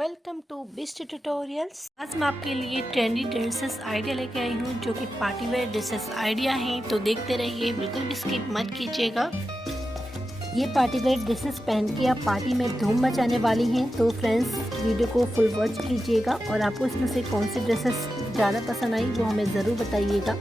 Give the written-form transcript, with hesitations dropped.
Welcome to best tutorials. आज मैं आपके लिए ट्रेंडी ड्रेसेस आइडिया लेके आई हूँ जो कि पार्टी वेयर ड्रेसेस आइडिया हैं। तो देखते रहिए, बिल्कुल भी स्किप मत कीजिएगा। ये पार्टी वेयर ड्रेसेस पहन के आप पार्टी में धूम मचाने वाली हैं। तो फ्रेंड्स, वीडियो को फुल वॉच कीजिएगा और आपको इसमें से कौन सी ड्रेसेस ज़्यादा पसंद आई वो हमें ज़रूर बताइएगा।